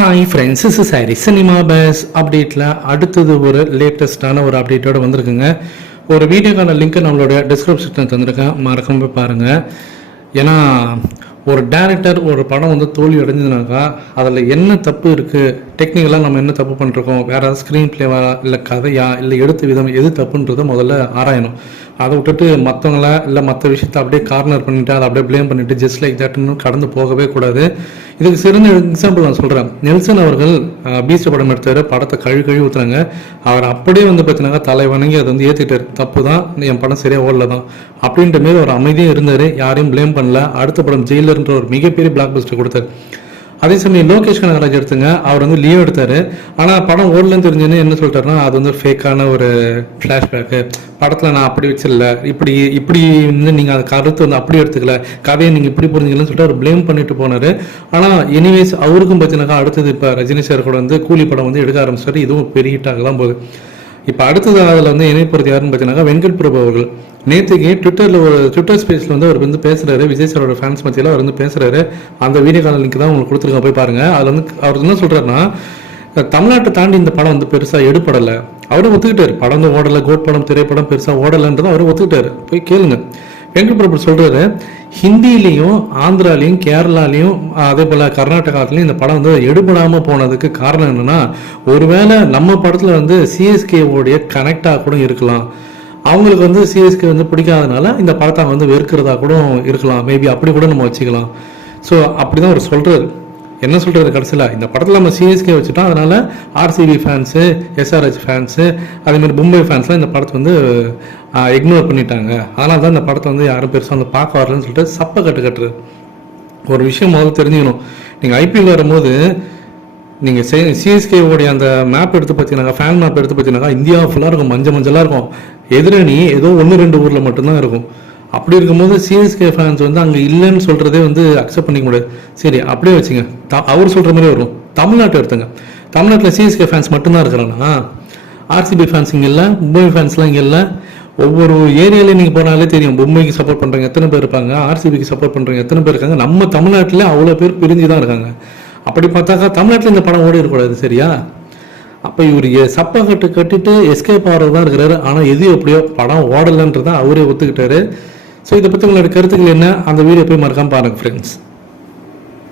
Hi friends is சாரி cinema base அப்டேட்டில் அடுத்தது ஒரு லேட்டஸ்டான ஒரு அப்டேட்டோடு வந்திருக்குங்க. ஒரு வீடியோக்கான லிங்க்கை நம்மளுடைய டிஸ்கிரிப்ஷனில் தந்திருக்கேன். மறக்காம போய் பாருங்கள் ஏன்னா ஒரு டேரக்டர் ஒரு படம் வந்து தோல்வி அடைஞ்சதுனாக்கா அதில் என்ன தப்பு இருக்குது டெக்னிக்கலாக நம்ம என்ன தப்பு பண்ணிருக்கோம்? வேறு ஏதாவது ஸ்க்ரீன் பிளேவா இல்லை கதையா இல்லை எடுத்த விதம் எது தப்புன்றதை முதல்ல ஆராயணும். அதை விட்டுட்டு மற்றவங்கள இல்லை மற்ற விஷயத்த அப்படியே கார்னர் பண்ணிட்டு அதை அப்படியே ப்ளேம் பண்ணிவிட்டு ஜஸ்ட் லைக் தட்னு கடந்து போகவே கூடாது. இதுக்கு சிறந்த எக்ஸாம்பிள் நான் சொல்கிறேன் நெல்சன் அவர்கள் பீஸ்ட் படம் எடுத்தார். படத்தை கழு கழுவி ஊற்றுறாங்க அவர் அப்படியே வந்து பார்த்தீங்கன்னா தலை வணங்கி அதை வந்து ஏற்றிட்டார் தப்பு தான். என் படம் சரியாக ஓடல தான். அப்படின்ற மாரி ஒரு அமைதியாக இருந்தார். யாரையும் ப்ளேம் பண்ணல. அடுத்த படம் ஜெயிலர்ன்ற ஒரு மிகப்பெரிய பிளாக் பஸ்டர் கொடுத்தாரு. அதே சமயம் லோகேஷ் கனகராஜ் எடுத்துங்க. அவர் வந்து லீவ் எடுத்தாரு. ஆனால் படம் ஓடலன்னு தெரிஞ்சுன்னு என்ன சொல்லிட்டாருன்னா அது வந்து ஃபேக்கான ஒரு ஃப்ளாஷ்பேக்கு படத்தில் நான் அப்படி வச்சிடல. இப்படி இப்படி வந்து நீங்கள் அந்த கருத்து வந்து அப்படி எடுத்துக்கல. கதையை நீங்கள் இப்படி புரிஞ்சுக்கலன்னு சொல்லிட்டு அவர் ப்ளேம் பண்ணிட்டு போனார். ஆனால் எனிவேஸ் அவருக்கும் பார்த்தீங்கன்னாக்கா அடுத்தது இப்போ ரஜினி சார் கூட வந்து கூலி படம் வந்து எடுக்க ஆரம்பிச்சார். இதுவும் பெரிய ஹிட்டாக தான் போகுது. இப்போ அடுத்தது அதில் வந்து இணைப்படுறது யாருன்னு பார்த்தீங்கன்னா வெங்கட் பிரபு அவர்கள். நேற்றுக்கு ட்விட்டரில் ஒரு ட்விட்டர் ஸ்பேஸில் வந்து அவர் வந்து பேசுகிறாரு விஜய் சாரோட ஃபேன்ஸ் மத்தியில் அவர் வந்து பேசுகிறாரு அந்த வீடியோ கால லிங்க் தான் உங்களுக்கு கொடுத்துருக்கேன். போய் பாருங்கள் அதில் வந்து அவர் என்ன சொல்கிறாருன்னா தமிழ்நாட்டை தாண்டி இந்த படம் வந்து பெருசாக எடுப்படலை அவரும் ஒத்துக்கிட்டாரு. படம் வந்து ஓடலை. கோட் படம் திரைப்படம் பெருசாக ஓடலைன்றதும் அவரும் ஒத்துக்கிட்டாரு. போய் கேளுங்க. வெங்கட் பிரபு சொல்றாரு ஹிந்திலையும் ஆந்திராலையும் கேரளாலையும் அதே போல கர்நாடகாலையும் இந்த படம் வந்து எடுபடாம போனதுக்கு காரணம் என்னன்னா ஒருவேளை நம்ம படத்துல வந்து சிஎஸ்கேவோடைய கனெக்டா கூட இருக்கலாம். அவங்களுக்கு வந்து சிஎஸ்கே வந்து பிடிக்காதனால இந்த படத்தை வந்து வெறுக்கிறதா கூட இருக்கலாம். மேபி அப்படி கூட நம்ம வச்சுக்கலாம். ஸோ அப்படிதான் அவர் சொல்றாரு. என்ன சொல்கிறது கடைசியில்? இந்த படத்தில் நம்ம சிஎஸ்கே வச்சுட்டோம். அதனால் ஆர்சிபி ஃபேன்ஸு எஸ்ஆர்ஹெச் ஃபேன்ஸு அதேமாதிரி மும்பை ஃபேன்ஸ்லாம் இந்த படத்தை வந்து இக்னோர் பண்ணிட்டாங்க. அதனால தான் இந்த படத்தை வந்து யாரும் பெருசாக வந்து பார்க்க வரலன்னு சொல்லிட்டு சப்பை கட்டு கட்டுறது. ஒரு விஷயம் முதல்ல தெரிஞ்சுக்கணும். நீங்கள் ஐபிஎல் வரும்போது நீங்கள் சிஎஸ்கே உடைய அந்த மேப் எடுத்து பார்த்தீங்கன்னா ஃபேன் மேப் எடுத்து பார்த்தீங்கன்னா இந்தியா ஃபுல்லாக இருக்கும். மஞ்சள் மஞ்சளாக இருக்கும். எதிரணி ஏதோ ஒன்று ரெண்டு ஊரில் மட்டும்தான் இருக்கும். அப்படி இருக்கும்போது சிஎஸ்கே ஃபேன்ஸ் வந்து அங்கே இல்லைன்னு சொல்கிறதே வந்து அக்செப்ட் பண்ணிக்க முடியாது. சரி அப்படியே வச்சுங்க. த அவர் சொல்கிற மாதிரி வரும். தமிழ்நாட்டை எடுத்துங்க. தமிழ்நாட்டில் சிஎஸ்கே ஃபேன்ஸ் மட்டும்தான் இருக்கிறாங்கன்னா ஆர்சிபி ஃபேன்ஸ் இங்கே இல்லை மும்பை ஃபேன்ஸ்லாம் இங்கே இல்லை ஒவ்வொரு ஏரியாலையும் நீங்கள் போனாலே தெரியும். மும்பைக்கு சப்போர்ட் பண்ணுறவங்க எத்தனை பேர் இருப்பாங்க ஆர்சிபிக்கு சப்போர்ட் பண்ணுறவங்க எத்தனை பேர் இருக்காங்க. நம்ம தமிழ்நாட்டில் அவ்வளோ பேர் பிரிஞ்சு தான் இருக்காங்க. அப்படி பார்த்தாக்கா தமிழ்நாட்டில் இந்த படம் ஓடி இருக்கக்கூடாது சரியா? அப்போ இவர் சப்பா கட்டு கட்டிட்டு எஸ்கேப் ஆகிறது தான் இருக்கிறாரு. ஆனால் எது எப்படியோ படம் ஓடலைன்றதான் அவரே ஒத்துக்கிட்டாரு. ஸோ இதை பற்றி உங்களோட கருத்துக்கள் என்ன? அந்த வீடியோ போய் மறக்காமல் பாருங்கள் ஃப்ரெண்ட்ஸ்